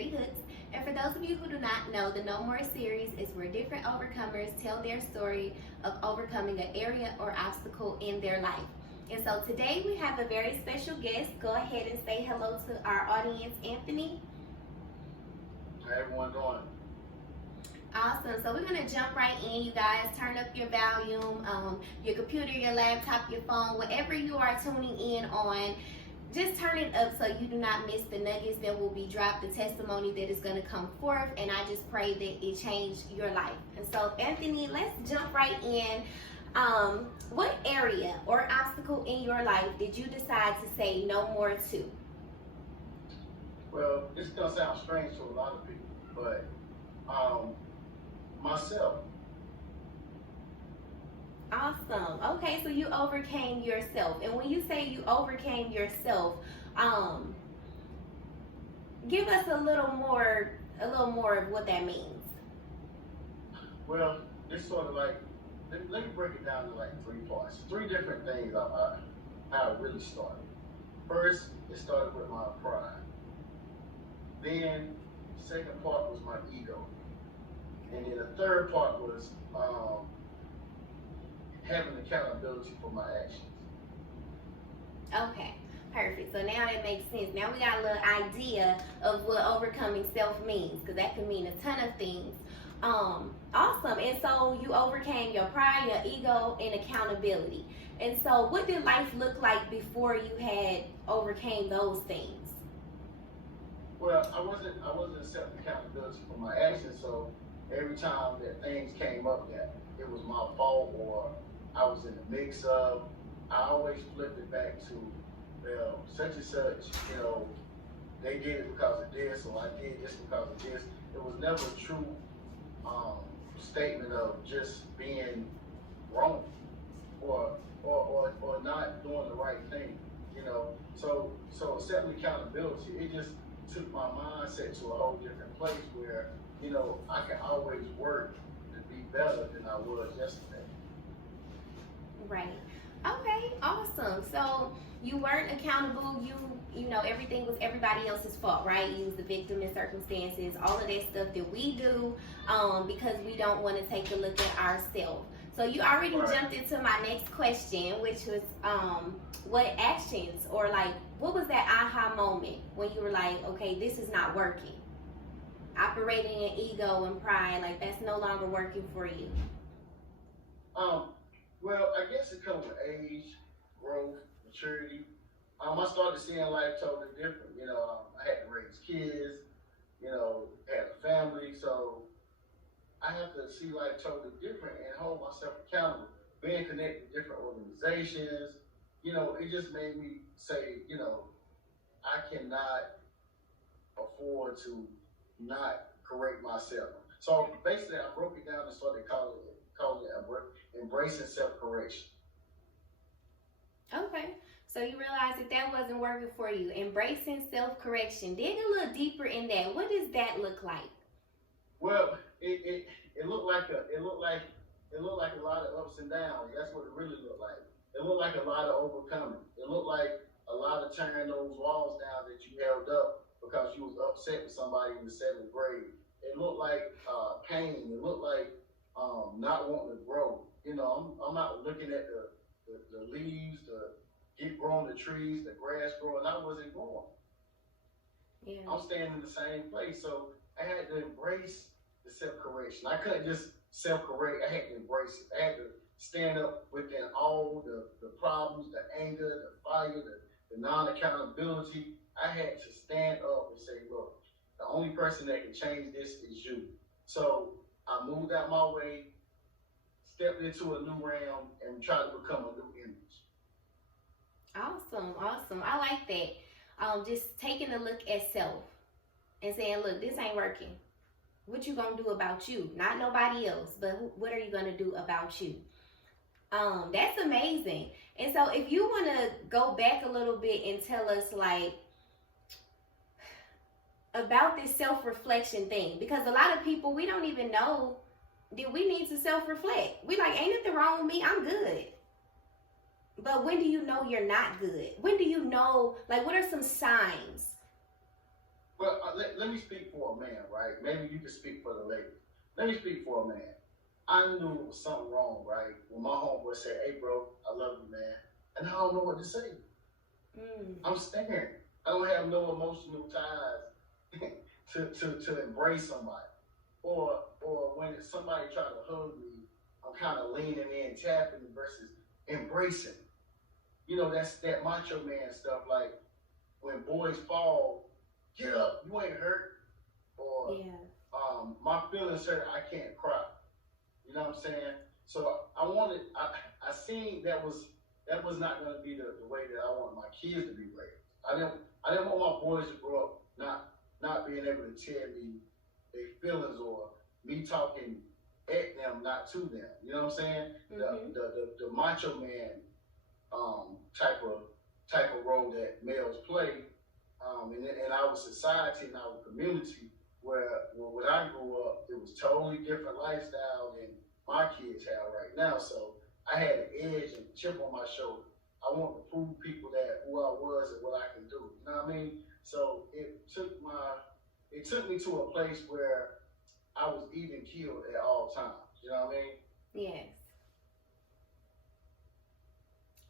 Scary Hooks. And for those of you who do not know, the No More series is where different overcomers tell their story of overcoming an area or obstacle in their life. And so today we have a very special guest. Go ahead and say hello to our audience, Anthony. How everyone doing? Awesome. So we're going to jump right in, you guys. Turn up your volume, your computer, your laptop, your phone, whatever you are tuning in on. Just turn it up so you do not miss the nuggets that will be dropped, the testimony that is going to come forth, and I just pray that it changed your life. And so, Anthony, let's jump right in. What area or obstacle in your life did you decide to say no more to? Well, this is going to sound strange to a lot of people, but myself. Awesome. Okay, so you overcame yourself. And when you say you overcame yourself, give us a little more of what that means. Well, it's sort of like, let me break it down to like three parts. Three different things how it really started. First, it started with my pride. Then, the second part was my ego. And then the third part was having accountability for my actions. Okay, perfect. So now that makes sense. Now we got a little idea of what overcoming self means, because that can mean a ton of things. Awesome. And so you overcame your pride, your ego, and accountability. And so what did life look like before you had overcame those things? Well, I wasn't accepting accountability for my actions, so every time that things came up that it was my fault or I was in the mix of, I always flipped it back to, well, such and such, they did it because of this, or I did this because of this. It was never a true statement of just being wrong or not doing the right thing, So accepting accountability, it just took my mindset to a whole different place where, I can always work to be better than I was yesterday. Right. Okay, awesome. So you weren't accountable, you know, everything was everybody else's fault, right? You was the victim in circumstances, all of that stuff that we do because we don't want to take a look at ourselves. So you already jumped into my next question, which was what actions or like what was that aha moment when you were like, okay, this is not working? Operating in ego and pride, like that's no longer working for you. Well, I guess it comes with age, growth, maturity. I started seeing life totally different. I had to raise kids, had a family, so I have to see life totally different and hold myself accountable. Being connected to different organizations, it just made me say, I cannot afford to not correct myself. So basically, I broke it down and started calling it embracing self-correction. Okay, so you realized that wasn't working for you. Embracing self-correction. Dig a little deeper in that. What does that look like? Well, it looked like a lot of ups and downs. That's what it really looked like. It looked like a lot of overcoming. It looked like a lot of tearing those walls down that you held up because you was upset with somebody in the 7th grade. It looked like pain. It looked like not wanting to grow. I'm not looking at the leaves, growing the trees, the grass growing. I wasn't growing. Yeah. I'm staying in the same place. So I had to embrace the self-correction. I couldn't just self-correct. I had to embrace it. I had to stand up within all the problems, the anger, the fire, the non-accountability. I had to stand up and say, look, the only person that can change this is you. So I moved out my way, stepped into a new realm, and tried to become a new image. Awesome. I like that. Just taking a look at self and saying, look, this ain't working. What you gonna do about you? Not nobody else, but what are you gonna do about you? That's amazing. And so if you wanna go back a little bit and tell us like about this self-reflection thing, because a lot of people, we don't even know, did we need to self-reflect? We like, ain't nothing wrong with me, I'm good. But when do you know you're not good? When do you know, like, what are some signs Well, let me speak for a man, right? Maybe you can speak for the lady. Let me speak for a man. I knew it was something wrong, right? When my homeboy said, "Hey, bro, I love you, man," and I don't know what to say. Mm. I'm staring. I don't have no emotional ties to embrace somebody. Or when somebody try to hug me, I'm kind of leaning in, tapping versus embracing. You know, that's that macho man stuff. Like when boys fall, get up, you ain't hurt. Or Yeah. my feelings hurt, I can't cry. You know what I'm saying? So I seen that was not going to be the way that I want my kids to be raised. I didn't want my boys to grow up not being able to tell me their feelings or me talking at them, not to them. You know what I'm saying? Mm-hmm. The macho man type of role that males play in our society, in our community, where when I grew up, it was totally different lifestyle than my kids have right now. So I had an edge and chip on my shoulder. I want to prove people that who I was and what I can do. You know what I mean? So it took me to a place where I was even keeled at all times. You know what I mean? Yes.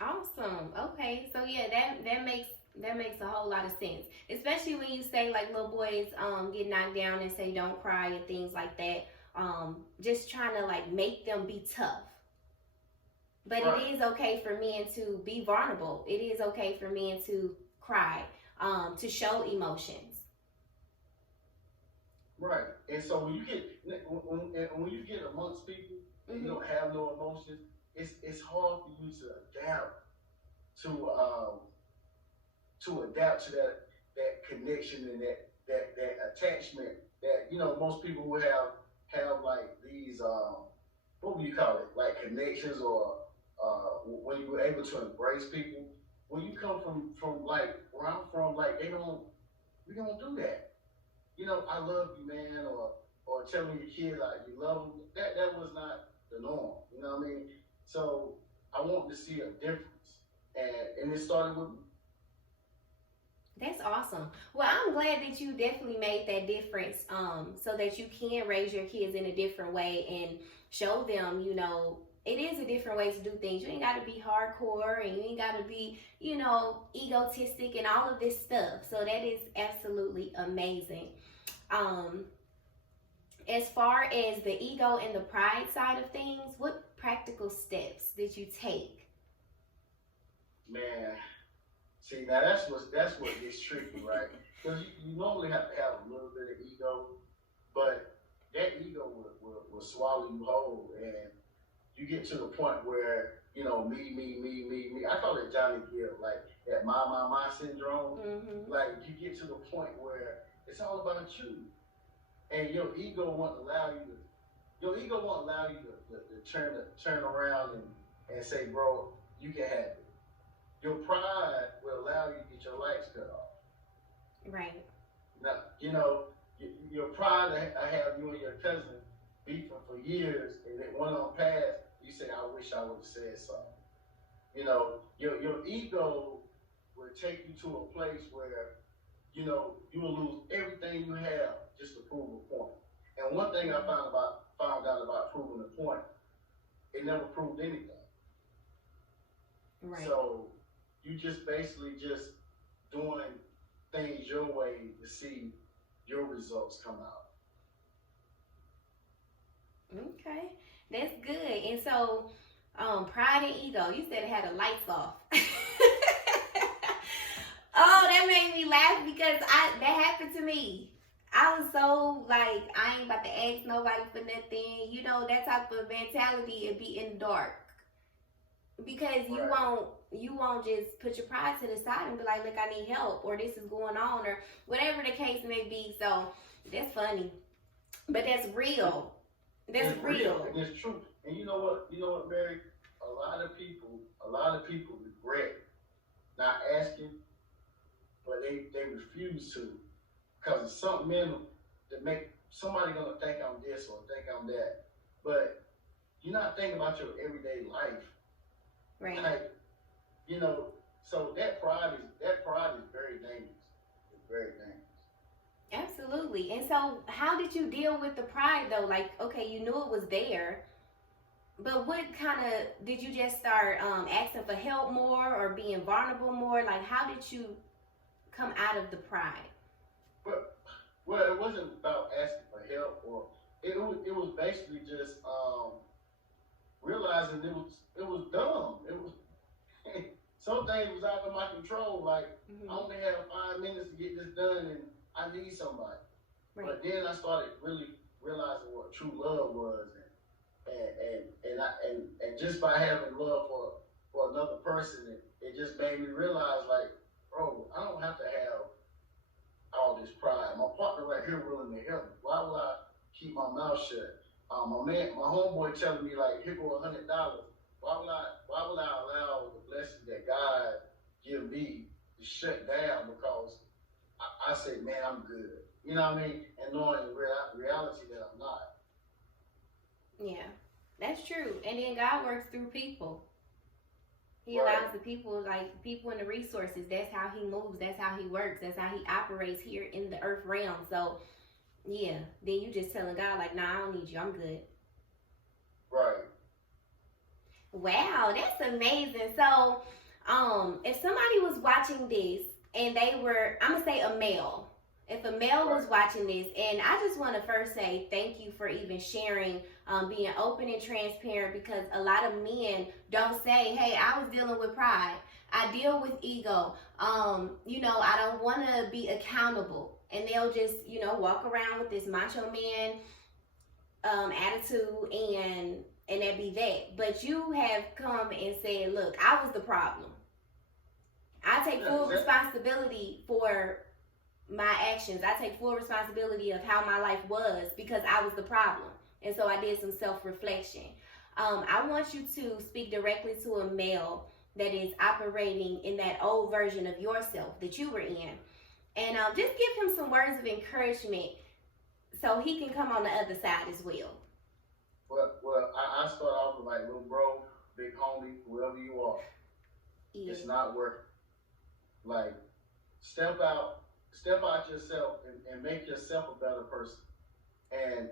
Awesome. Okay. So yeah, that makes a whole lot of sense. Especially when you say like little boys get knocked down and say don't cry and things like that. Just trying to like make them be tough. But Right. it is okay for men to be vulnerable. It is okay for men to cry, to show emotions. Right. And so when you get amongst people and you Mm-hmm. don't have no emotions, it's hard for you to um to adapt to that connection and that attachment that most people who have like these what do you call it, like connections or when you're able to embrace people. When you come from like where I'm from, like we don't do that. I love you, man, or telling your kids like you love them. That was not the norm. You know what I mean? So I want to see a difference, and it started with me. That's awesome. Well, I'm glad that you definitely made that difference, so that you can raise your kids in a different way and show them, it is a different way to do things. You ain't got to be hardcore and you ain't got to be, egotistic and all of this stuff. So that is absolutely amazing. Um, as far as the ego and the pride side of things, what practical steps did you take? Man, see now that's what gets tricky, right? Because you normally have to have a little bit of ego, but that ego will swallow you whole, and you get to the point where me. I call it Johnny Gill, like that my syndrome. Mm-hmm. Like you get to the point where it's all about you, and your ego won't allow you to turn around and say, bro, you can have it. Your pride will allow you to get your lights cut off. Right. Now, your pride. I have you and your cousin beefing for years, and it went on past. You say, I wish I would have said something. Your ego will take you to a place where you will lose everything you have just to prove a point. And one thing I found out about proving a point, it never proved anything. Right. So you just basically just doing things your way to see your results come out. Okay. That's good. And so, pride and ego, you said it had the lights off. Oh, that made me laugh because that happened to me. I was so like, I ain't about to ask nobody for nothing. That type of mentality and be in the dark. Because Right. you won't just put your pride to the side and be like, look, I need help, or this is going on, or whatever the case may be. So that's funny. But that's real. That's It's real real. and it's true. And you know what? You know what, Mary? A lot of people regret not asking, but they refuse to because it's something in them that make somebody gonna think I'm this or think I'm that. But you're not thinking about your everyday life. Right. Like, you know, so that pride is very dangerous. It's very dangerous. Absolutely. And so, how did you deal with the pride though? Like, okay, you knew it was there, but what kind of did you just start asking for help more or being vulnerable more? Like, how did you come out of the pride? But well, it wasn't about asking for help, or it was basically just realizing it was dumb. It was some things was out of my control. Like I Mm-hmm. only have 5 minutes to get this done, and I need somebody. Right. But then I started really realizing what true love was, and just by having love for another person, it just made me realize like, bro, I don't have to have all this pride. My partner right here willing to help me. Why would I keep my mouth shut? My homeboy telling me like, here go $100. Why would I allow the blessing that God give me to shut down because I said, man, I'm good. You know what I mean? And knowing in reality that I'm not. Yeah, that's true. And then God works through people. He Right. allows the people, like people and the resources. That's how he moves. That's how he works. That's how he operates here in the earth realm. So yeah, then you just telling God like, nah, I don't need you. I'm good. Right. Wow, that's amazing. So, if somebody was watching this and they were, I'm gonna say a male, if a male was Right. watching this, and I just want to first say thank you for even sharing, being open and transparent because a lot of men don't say, hey, I was dealing with pride. I deal with ego. I don't want to be accountable. And they'll just, walk around with this macho man attitude and that be that. But you have come and said, look, I was the problem. I take Yeah, full exactly. responsibility for my actions. I take full responsibility of how my life was because I was the problem. And so I did some self reflection. I want you to speak directly to a male that is operating in that old version of yourself that you were in. And just give him some words of encouragement so he can come on the other side as well. Well, I start off with like, little bro, big homie, whoever you are, Yeah. it's not working. Like, step out, step out yourself and make yourself a better person. And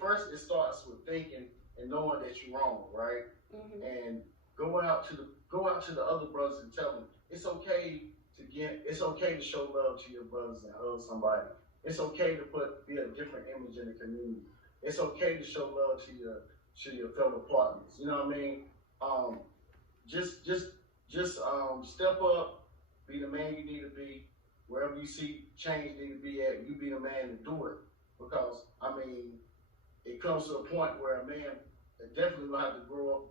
first it starts with thinking and knowing that you're wrong, right? Mm-hmm. And go out to the other brothers and tell them it's okay to show love to your brothers and hug somebody. It's okay to be a different image in the community. It's okay to show love to your fellow partners. You know what I mean? Um, just step up, be the man you need to be. Wherever you see change need to be at, you be the man to do it. Because I mean, it comes to a point where a man definitely will have to grow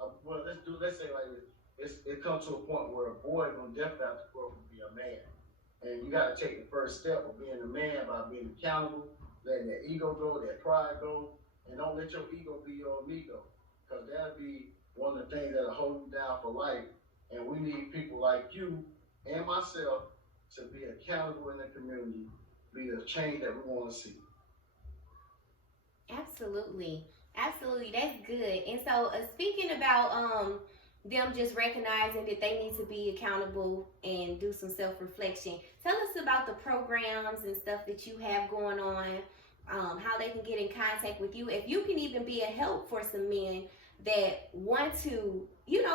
up. Well, let's say like this. It comes to a point where a boy gonna definitely have to grow up and be a man. And you got to take the first step of being a man by being accountable, letting that ego go, that pride go, and don't let your ego be your amigo, because that'll be one of the things that'll hold you down for life. And we need people like you and myself to be accountable in the community, be the change that we want to see. Absolutely. Absolutely. That's good. And so, speaking about them just recognizing that they need to be accountable and do some self-reflection. Tell us about the programs and stuff that you have going on, how they can get in contact with you. If you can even be a help for some men that want to,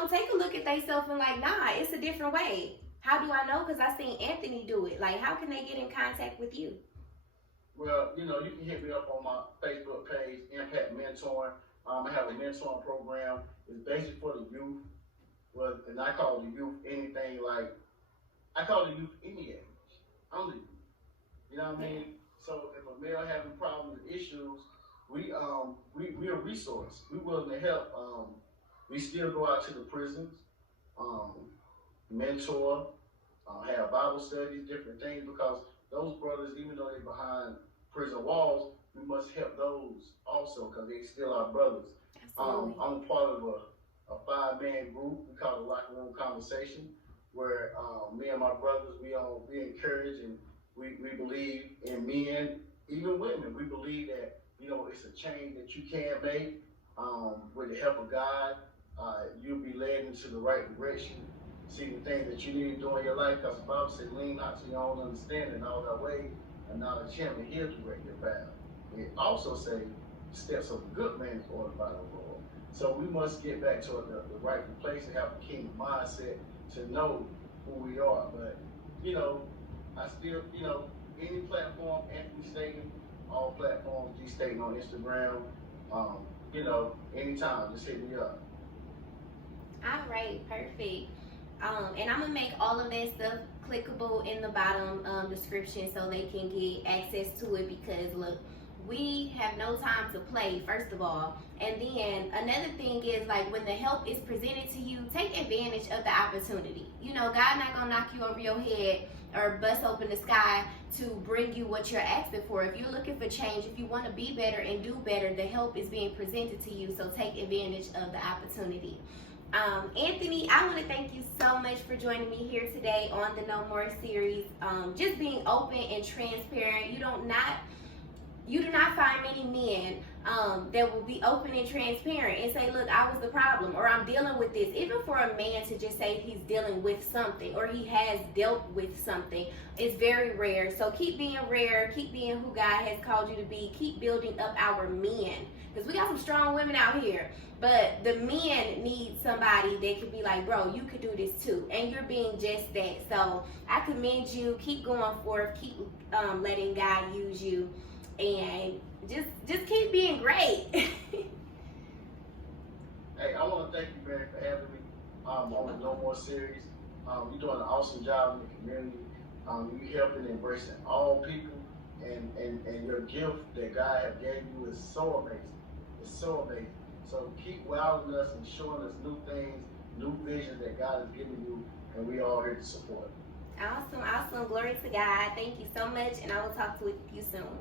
take a look at themselves and like, nah, it's a different way. How do I know? Because I seen Anthony do it. Like, how can they get in contact with you? Well, you can hit me up on my Facebook page, Impact Mentoring. I have a mentoring program. It's basic for the youth. Well, and I call the youth anything like I call the youth any age. I'm the youth. You know what I Yeah. mean? So if a male having problems and issues, we a resource. We willing to help. We still go out to the prisons, um, mentor, have Bible studies, different things, because those brothers, even though they're behind prison walls, we must help those also because they still our brothers. Absolutely. I'm part of a 5-man group. We call it Locker Room Conversation, where me and my brothers, we encourage and we believe in men, even women. We believe that it's a change that you can make with the help of God. You'll be led into the right direction see the things that you need to do in your life, because the Bible says, lean not to your own understanding, all that way, acknowledge him, and he'll direct your path. It also says, the steps of a good man is ordered by the Lord. So we must get back to the rightful place and have a kingdom mindset to know who we are. But, you know, I still, you know, any platform, Anthony Staton, all platforms, G Staton on Instagram, you know, anytime, just hit me up. All right, perfect. And I'm gonna make all of that stuff clickable in the bottom description so they can get access to it, because look, we have no time to play, first of all. And then another thing is, like, when the help is presented to you, take advantage of the opportunity. You know, God not gonna knock you over your head or bust open the sky to bring you what you're asking for. If you're looking for change, if you want to be better and do better, the help is being presented to you, so take advantage of the opportunity. Anthony, I want to thank you so much for joining me here today on the No More series. Just being open and transparent. You do not find many men that will be open and transparent and say, look, I was the problem, or I'm dealing with this. Even for a man to just say he's dealing with something, or he has dealt with something, is very rare. So keep being rare, keep being who God has called you to be, keep building up our men, because we got some strong women out here. But the men need somebody that could be like, bro, you could do this too. And you're being just that. So I commend you. Keep going forth. Keep letting God use you. And just keep being great. Hey, I want to thank you, Mary, for having me on the No More series. You're doing an awesome job in the community. You're helping and embracing all people. And your gift that God has gave you is so amazing. It's so amazing. So keep wowing us and showing us new things, new visions that God has given you, and we all here to support. Awesome. Glory to God. Thank you so much, and I will talk with you soon.